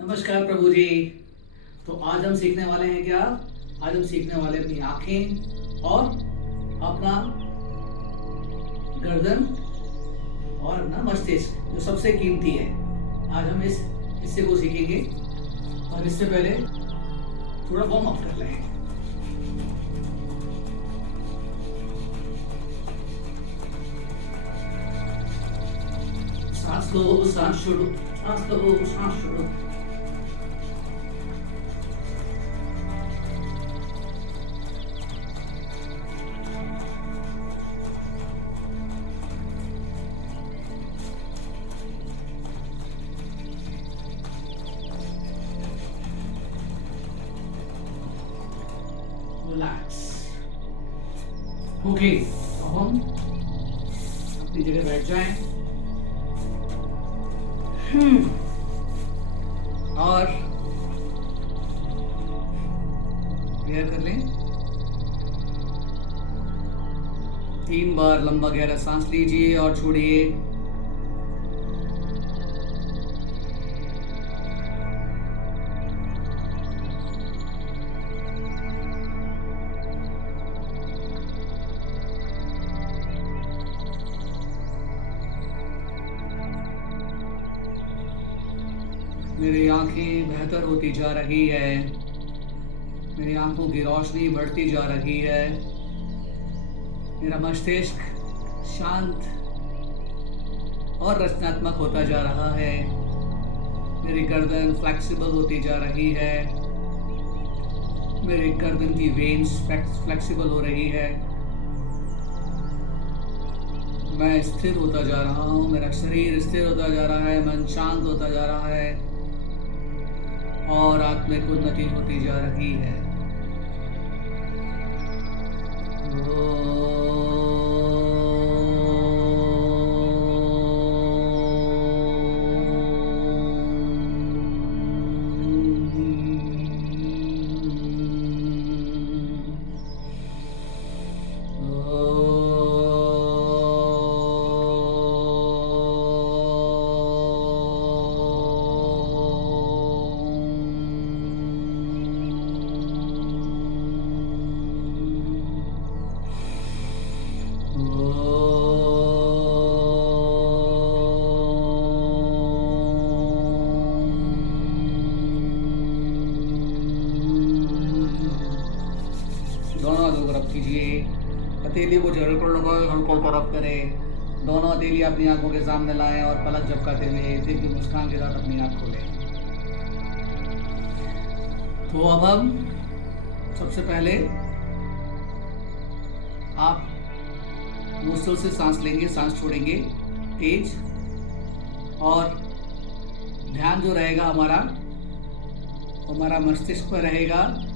नमस्कार प्रभु जी। तो आज हम सीखने वाले हैं क्या? आज हम सीखने वाले अपनी आंखें और अपना गर्दन और अपना मस्तिष्क जो सबसे कीमती है। आज हम इस हिस्से को सीखेंगे और इससे पहले थोड़ा वार्म अप कर लें। सांस लो, सांस छोड़ो, सांस लो, सांस छोड़ो। रिलैक्स। ओके, तो हम अपनी जगह बैठ जाएं और क्लियर कर लें। 3 बार लंबा गहरा सांस लीजिए और छोड़िए। मेरी आंखें बेहतर होती जा रही है, मेरी आंखों की रोशनी बढ़ती जा रही है, मेरा मस्तिष्क शांत और रचनात्मक होता जा रहा है, मेरी गर्दन फ्लेक्सिबल होती जा रही है, मेरी गर्दन की वेन्स फ्लेक्सिबल हो रही है, मैं स्थिर होता जा रहा हूँ, मेरा शरीर स्थिर होता जा रहा है, मन शांत होता जा रहा है और आत्मिक उन्नति होती जा रही है। दोनों हाथों को रब कीजिए, हथेली को जड़ पर लगाए, हल्का हल्का रब करें। दोनों हथेली अपनी आंखों के सामने लाएं और पलक झपकाते हुए दिव्य मुस्कान के साथ अपनी आंख खोलें। तो अब हम सबसे पहले आप नोस्ट्रल से सांस लेंगे, सांस छोड़ेंगे तेज, और ध्यान जो रहेगा हमारा मस्तिष्क पर रहेगा।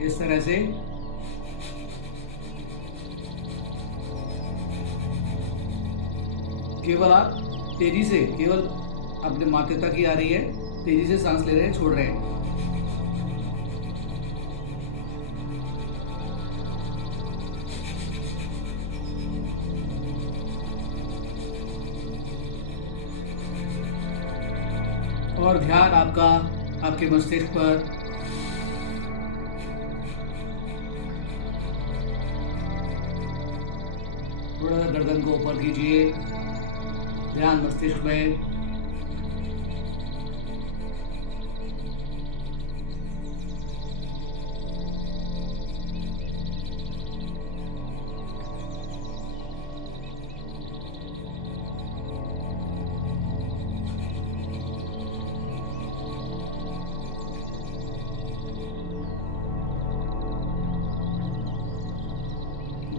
इस तरह से केवल आप तेजी से, केवल अपने माथे तक ही आ रही है, तेजी से सांस ले रहे हैं, छोड़ रहे हैं। और ध्यान आपका आपके मस्तिष्क पर, थोड़ा गर्दन को ऊपर कीजिए, ध्यान मस्तिष्क में।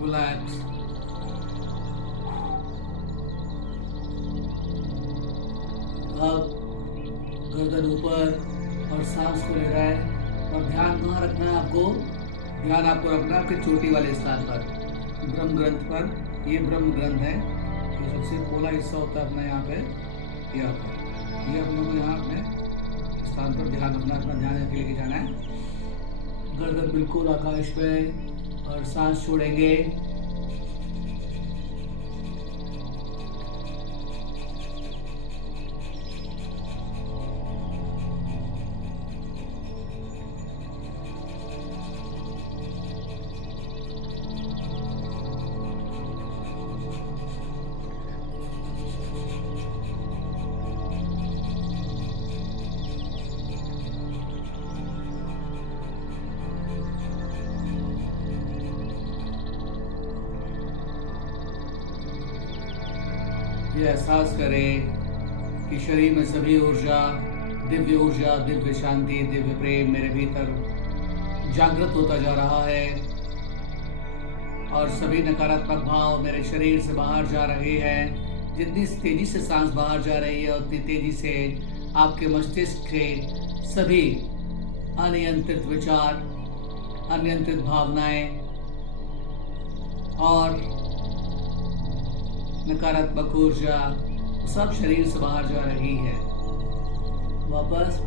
रिलैक्स। अब गर्दन ऊपर और सांस को ले रहा है, और ध्यान कहाँ रखना है आपको? ध्यान आपको रखना है आपके चोटी वाले स्थान पर, ब्रह्म ग्रंथ पर। ये ब्रह्म ग्रंथ है, ये सबसे पोला हिस्सा होता है अपना यहाँ पे, यहाँ पर। ये हम लोग यहाँ अपने स्थान पर ध्यान रखना, अपना ध्यान रख लेके जाना है। गर्दन बिल्कुल आकाश पे, और सांस छोड़ेंगे। ये एहसास करें कि शरीर में सभी ऊर्जा, दिव्य शांति, दिव्य प्रेम मेरे भीतर जागृत होता जा रहा है और सभी नकारात्मक भाव मेरे शरीर से बाहर जा रहे हैं। जितनी तेज़ी से सांस बाहर जा रही है उतनी तेज़ी से आपके मस्तिष्क के सभी अनियंत्रित विचार, अनियंत्रित भावनाएं और नकारात्मक ऊर्जा सब शरीर से बाहर जा रही है। वापस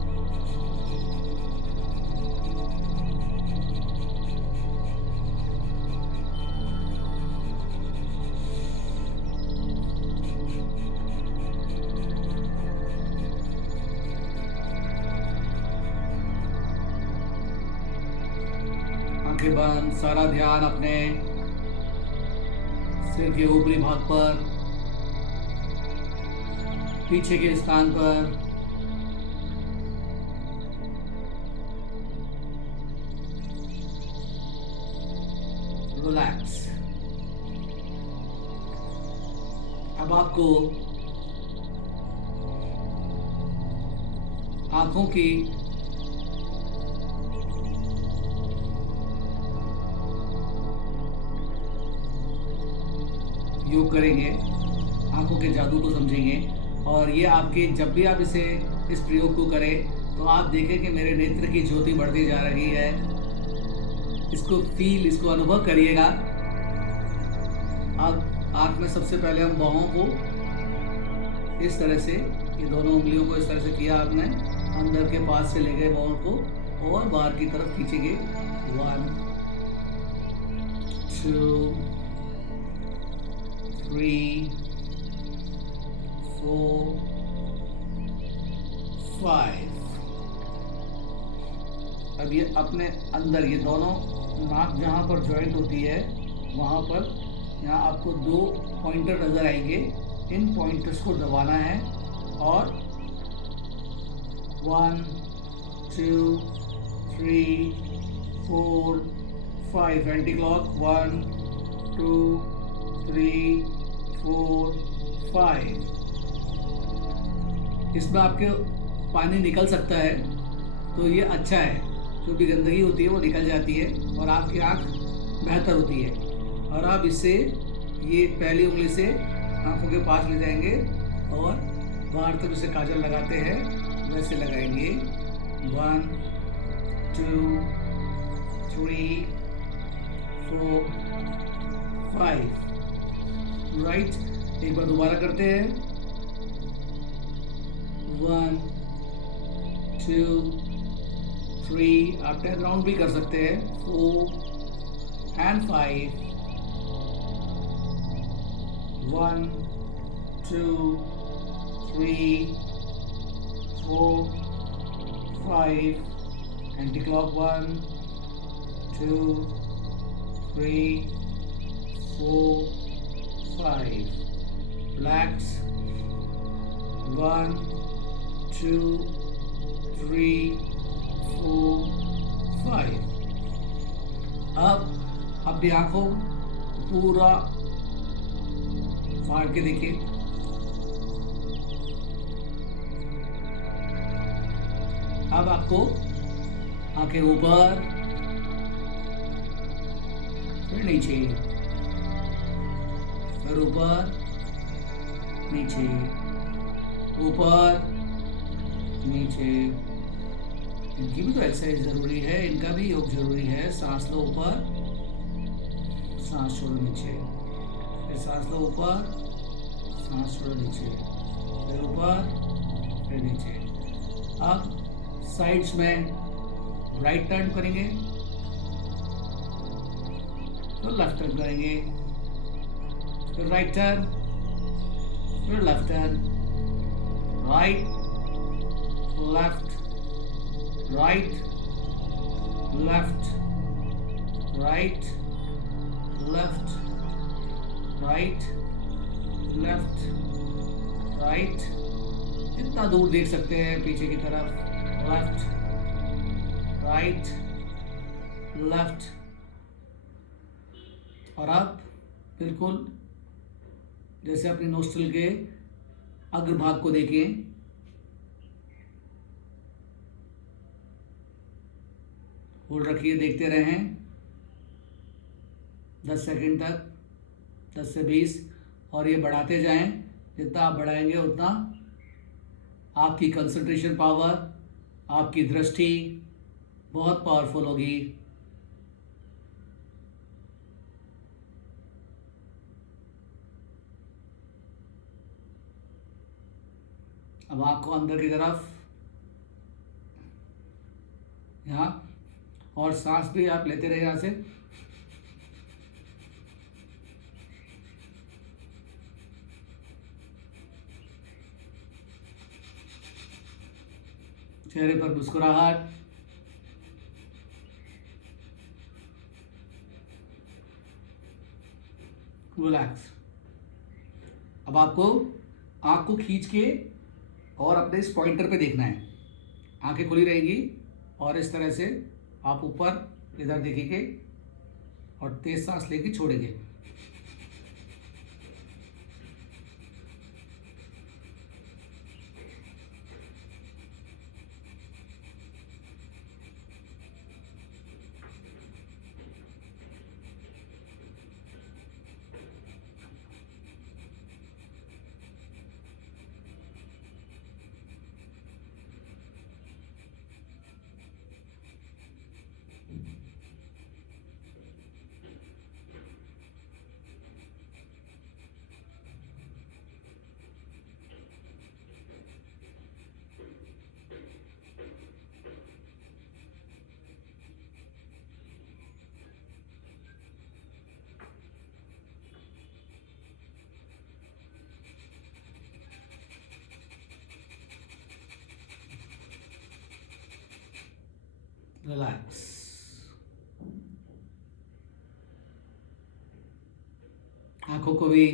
आंखें बंद, सारा ध्यान अपने सिर के ऊपरी भाग पर, पीछे के स्थान पर। रिलैक्स। अब आपको आंखों की योग करेंगे, आंखों के जादू को समझेंगे और ये आपके जब भी आप इस प्रयोग को करें तो आप देखें कि मेरे नेत्र की ज्योति बढ़ती जा रही है। इसको अनुभव करिएगा। अब आंख में सबसे पहले हम बाहों को इस तरह से, ये दोनों उंगलियों को इस तरह से किया आपने, अंदर के पास से ले गए बाहों को और बाहर की तरफ खींचेंगे। 1 2 3 4 5। अब ये अपने अंदर, ये दोनों नाक जहाँ पर जॉइंट होती है वहाँ पर, यहाँ आपको 2 पॉइंटर नज़र आएंगे। इन पॉइंटर्स को दबाना है और 1 2 3 4 5 एंटी क्लॉक 1 2 3 4 5। इसमें आपके पानी निकल सकता है तो ये अच्छा है, जो भी गंदगी होती है वो निकल जाती है और आपकी आँख बेहतर होती है। और आप इससे ये पहली उंगली से आँखों के पास ले जाएंगे और बाहर तक इसे काजल लगाते हैं वैसे लगाएंगे। 1 2 3 4 5। राइट, एक बार दोबारा करते हैं। 1 2 3, आप 10 राउंड भी कर सकते हैं। 4 and 5। 1 2 3 4 5 anti clock 1 2 3 4 5। रिलैक्स। 1 2 3 4 5। अब अपनी आंखों पूरा फाड़ के देखिए। अब आपको आंखें ऊपर, फिर नीचे, फिर ऊपर नीचे, ऊपर नीचे। इनकी भी तो एक्सरसाइज जरूरी है, इनका भी योग जरूरी है। सांस लो ऊपर, सांस छोड़ो नीचे, फिर सांस लो ऊपर, सांस छोड़ो नीचे, फिर ऊपर, फिर नीचे। अब साइड्स में राइट टर्न करेंगे, फिर लेफ्ट टर्न करेंगे, फिर राइट टर्न, फिर left turn, right left, right left, right left, right left, right. जितना दूर देख सकते हैं पीछे की तरफ। Left right left. और आप बिल्कुल जैसे अपने नोस्ट्रल के अग्रभाग को देखिए, होल्ड रखिए, देखते रहें 10 सेकंड तक, 10 से 20, और ये बढ़ाते जाएं। जितना आप बढ़ाएंगे उतना आपकी कंसंट्रेशन पावर, आपकी दृष्टि बहुत पावरफुल होगी। अब आँख को अंदर की तरफ, यहाँ, और सांस भी आप लेते रहे यहाँ से। चेहरे पर मुस्कुराहट, रिलैक्स। अब आपको आँख को खींच के और अपने इस पॉइंटर पे देखना है। आंखें खुली रहेंगी और इस तरह से आप ऊपर इधर देखेंगे और तेज सांस लेके छोड़ेंगे। रिलैक्स। आंखों को भी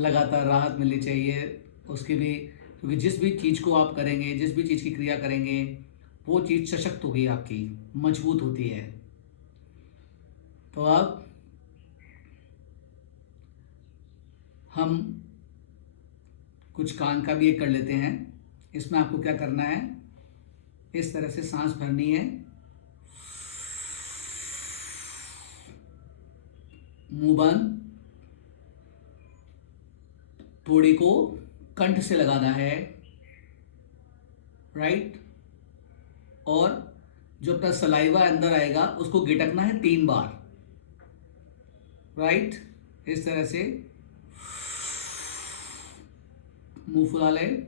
लगातार राहत मिलनी चाहिए, उसकी भी, क्योंकि जिस भी चीज़ को आप करेंगे, जिस भी चीज़ की क्रिया करेंगे, वो चीज़ सशक्त होगी, आपकी मजबूत होती है। तो अब हम कुछ कान का भी एक कर लेते हैं। इसमें आपको क्या करना है, इस तरह से सांस भरनी है, मुंह बंद, थोड़ी को कंठ से लगाना है, राइट, और जो अपना सलाइवा अंदर आएगा उसको गिटकना है 3 बार, राइट। इस तरह से मुंह फुला लें,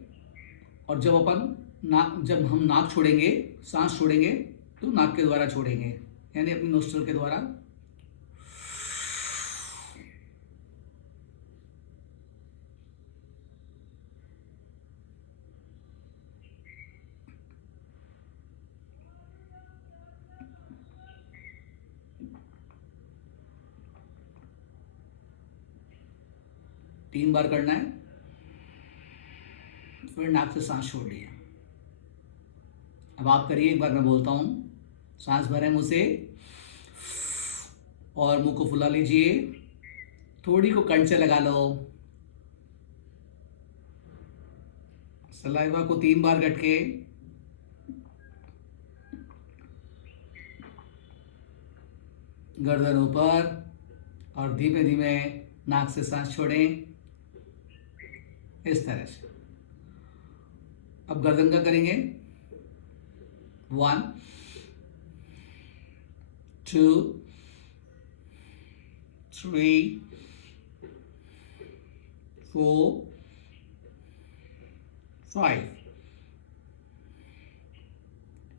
और जब हम नाक छोड़ेंगे, सांस छोड़ेंगे, तो नाक के द्वारा छोड़ेंगे, यानी अपनी नोस्ट्रल के द्वारा। तीन बार करना है, फिर नाक से सांस छोड़नी है। अब आप करिए, एक बार मैं बोलता हूं, सांस भरें मुंह से और मुंह को फुला लीजिए, थोड़ी को कंठ से लगा लो, सलाइवा को 3 बार गटके, गर्दन ऊपर, और धीमे धीमे नाक से सांस छोड़ें, इस तरह से। अब गर्दन का करेंगे, 1 2 3 4 5।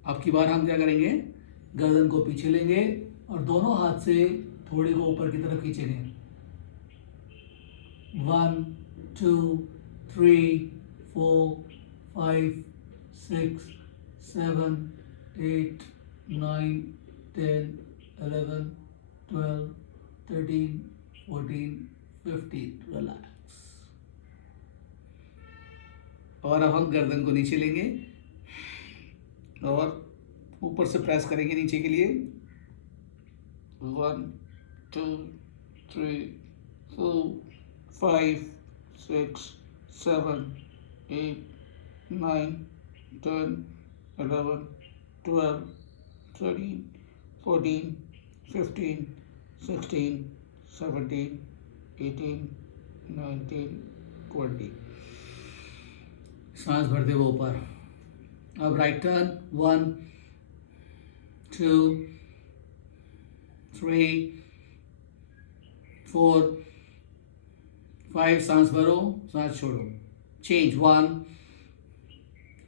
अब की बार हम क्या करेंगे, गर्दन को पीछे लेंगे और दोनों हाथ से थोड़ी को ऊपर की तरफ खींचेंगे। 1 2 3 4 5 6 7 8 9 10 11 12 13 14 15। रिलैक्स। और अब हम गर्दन को नीचे लेंगे और ऊपर से प्रेस करेंगे नीचे के लिए। 1 2 3 4 5 6 7 8, 9, 10, 11, 12, 13, 14, 15, 16, 17, 18, 19, 20। सांस भरते हुए ऊपर। अब राइट टर्न 1, 2, 3, 4, 5। सांस भरो, सांस छोड़ो। चेंज 1,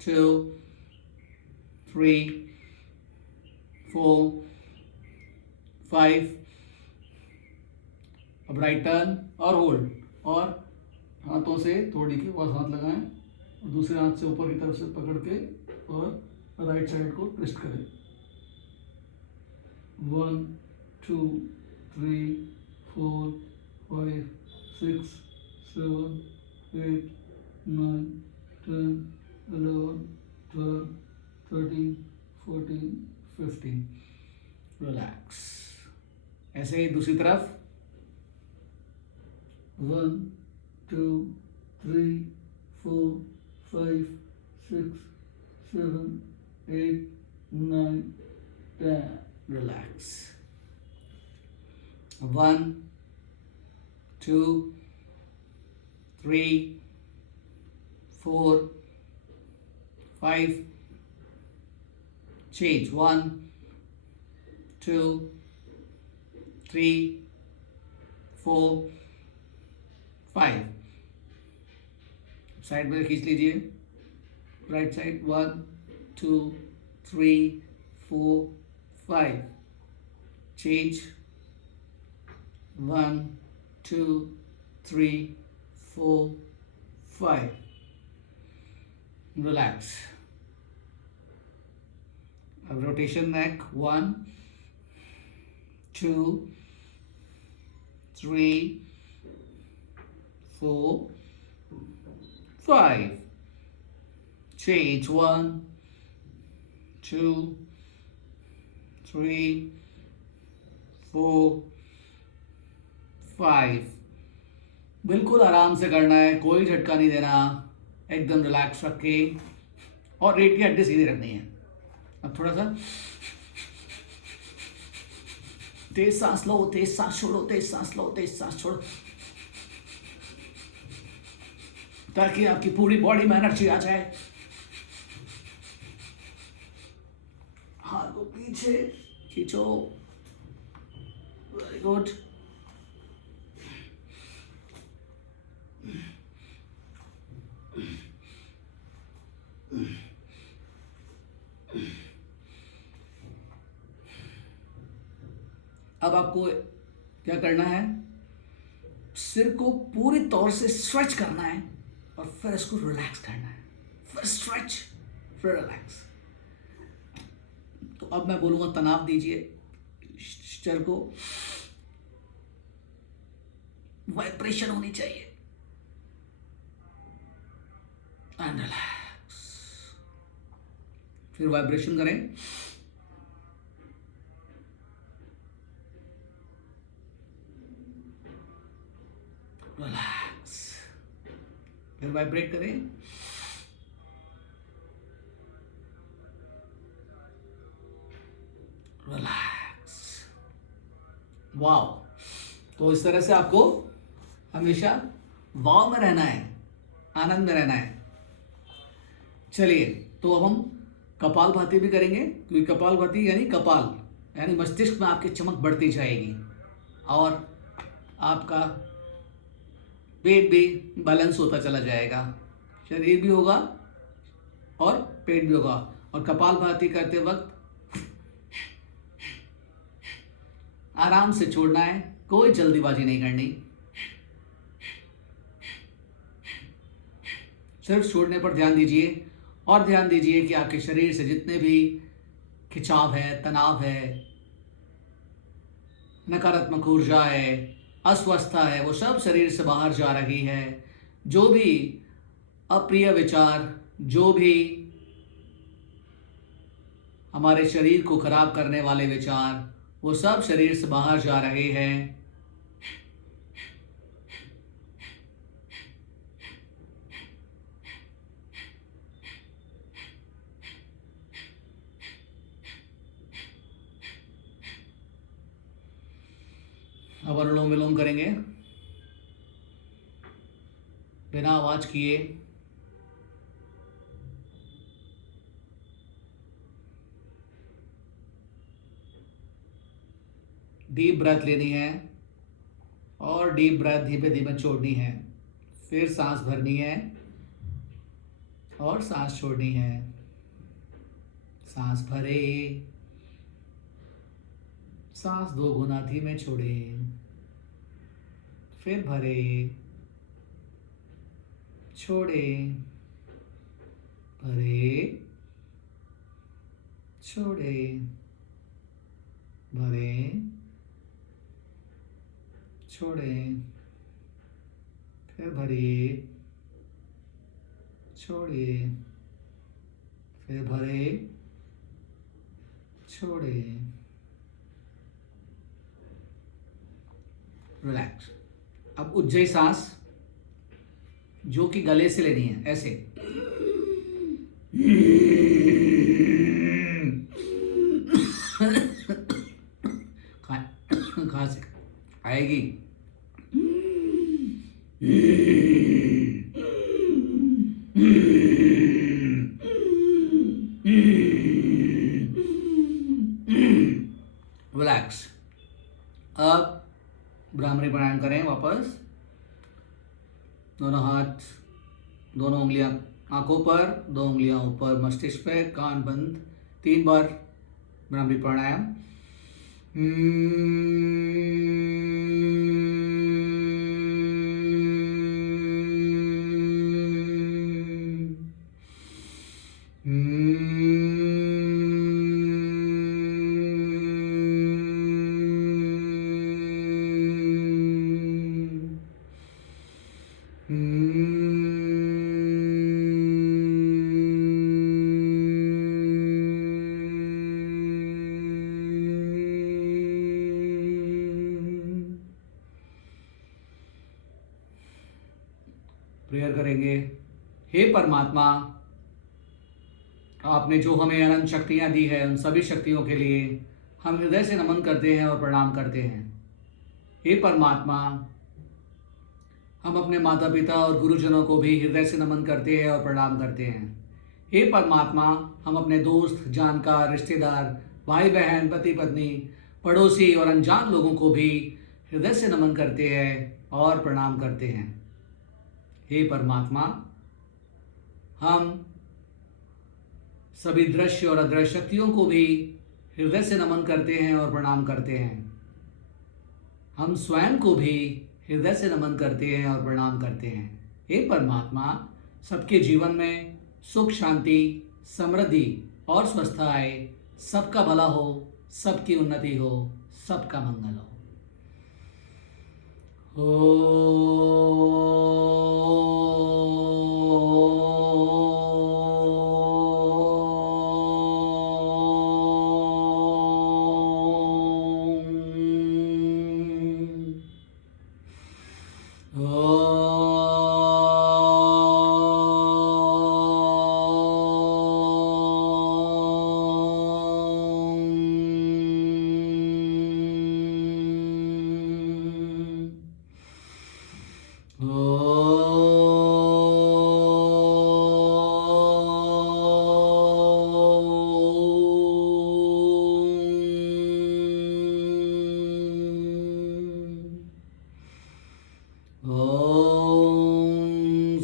2, 3, 4, 5। अब राइट टर्न और होल्ड, और हाथों से थोड़ी के पास हाथ लगाएं और दूसरे हाथ से ऊपर की तरफ से पकड़ के और राइट साइड को ट्विस्ट करें। 1, 2, 3, 4, 5, 6, 7, 8, 9, 10, 11, 12, 13, 14, 15। रिलैक्स। ऐसे ही दूसरी तरफ। 1, 2, 3, 4, 5, 6, 7, 8, 9, 10। Relax. 1, 2, 3, 4, 5. Change. 1, 2, 3, 4, 5। साइड में खींच लीजिए। Right side 1, 2, 3, 4, 5। चेंज 1, 2, 3, 4, 5। रिलैक्स। अब रोटेशन नेक 1, 2, 3, 4, 5. Change 1, 2, 3, 4, 5। बिल्कुल आराम से करना है, कोई झटका नहीं देना, एकदम रिलैक्स रख के, और रीढ़ की हड्डी सीधी रखनी है। अब थोड़ा सा तेज सांस लो, तेज सांस छोड़ो, तेज सांस लो, तेज सांस छोड़ो, ताकि आपकी पूरी बॉडी में एनर्जी आ जाए। हाथ को पीछे खींचो। Very good. अब आपको क्या करना है, सिर को पूरी तौर से स्ट्रेच करना है और फिर इसको रिलैक्स करना है। फिर स्ट्रेच, फिर रिलैक्स। तो अब मैं बोलूंगा तनाव दीजिए सिर को, वाइब्रेशन होनी चाहिए, एंड रिलैक्स। फिर वाइब्रेशन करें। रिलैक्स। फिर वाइब्रेट करें। रिलैक्स। वाव। तो इस तरह से आपको हमेशा वाव में रहना है, आनंद में रहना है। चलिए, तो अब हम कपालभाति भी करेंगे, क्योंकि कपालभाति यानी कपाल यानी मस्तिष्क में आपकी चमक बढ़ती जाएगी और आपका पेट भी बैलेंस होता चला जाएगा, शरीर भी होगा और पेट भी होगा। और कपालभाति करते वक्त आराम से छोड़ना है, कोई जल्दीबाजी नहीं करनी, सिर्फ छोड़ने पर ध्यान दीजिए। और ध्यान दीजिए कि आपके शरीर से जितने भी खिंचाव है, तनाव है, नकारात्मक ऊर्जा है, अस्वस्थता है, वो सब शरीर से बाहर जा रही है। जो भी अप्रिय विचार, जो भी हमारे शरीर को खराब करने वाले विचार, वो सब शरीर से बाहर जा रहे हैं। अब अनुलोम विलोम करेंगे बिना आवाज किए। डीप ब्रेथ लेनी है और डीप ब्रेथ धीमे धीमे छोड़नी है। फिर सांस भरनी है और सांस छोड़नी है। सांस भरे, सांस 2 गुना धीमे छोड़े, फिर भरे, छोड़े, भरे, छोड़े, भरे, छोड़े, फिर भरिए, छोड़िए, फिर भरे, छोड़े, रिलैक्स। अब उज्जई सांस जो कि गले से लेनी है, ऐसे कहाँ से आएगी? रिलैक्स। अब भ्रामरी प्राणायाम करें वापस। दोनों हाथ, दोनों उंगलियां आंखों पर, 2 उंगलियां ऊपर मस्तिष्क पे, कान बंद। 3 बार भ्रामरी प्राणायाम। प्रेयर करेंगे। हे परमात्मा, आपने जो हमें अनंत शक्तियां दी है, उन सभी शक्तियों के लिए हम हृदय से नमन करते हैं और प्रणाम करते हैं। हे परमात्मा, हम अपने माता पिता और गुरुजनों को भी हृदय से नमन करते हैं और प्रणाम करते हैं। हे परमात्मा, हम अपने दोस्त, जानकार, रिश्तेदार, भाई बहन, पति पत्नी, पड़ोसी और अनजान लोगों को भी हृदय से नमन करते हैं और प्रणाम करते हैं। हे परमात्मा, हम सभी दृश्य और अदृश्य शक्तियों को भी हृदय से नमन करते हैं और प्रणाम करते हैं। हम स्वयं को भी हृदय से नमन करते हैं और प्रणाम करते हैं। हे परमात्मा, सबके जीवन में सुख, शांति, समृद्धि और स्वस्थता आए, सबका भला हो, सबकी उन्नति हो, सबका मंगल हो।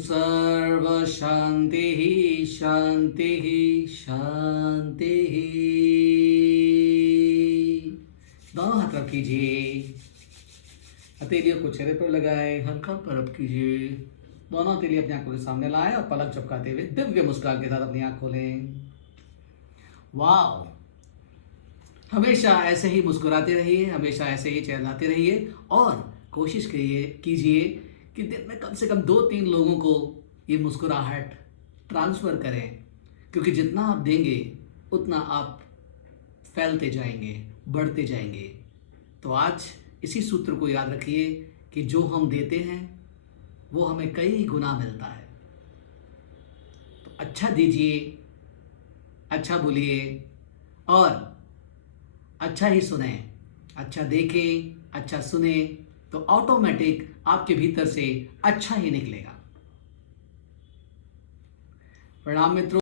सर्व शांति ही शांति ही शांति ही। दोनों हाथ रख कीजिए, हथेलियों को चेहरे पर लगाए, हल्का परब कीजिए। दोनों हथेली अपनी आंखों के सामने लाएं और पलक झपकाते हुए दिव्य मुस्कान के साथ अपनी आंख खोलें। वाह! हमेशा ऐसे ही मुस्कुराते रहिए, हमेशा ऐसे ही चहलाते रहिए और कोशिश कीजिए कि दिन में कम से कम 2-3 लोगों को ये मुस्कुराहट ट्रांसफ़र करें, क्योंकि जितना आप देंगे उतना आप फैलते जाएंगे, बढ़ते जाएंगे। तो आज इसी सूत्र को याद रखिए कि जो हम देते हैं वो हमें कई गुना मिलता है। तो अच्छा दीजिए, अच्छा बोलिए और अच्छा ही सुने, अच्छा देखें, अच्छा सुने तो ऑटोमेटिक आपके भीतर से अच्छा ही निकलेगा। प्रणाम मित्रों।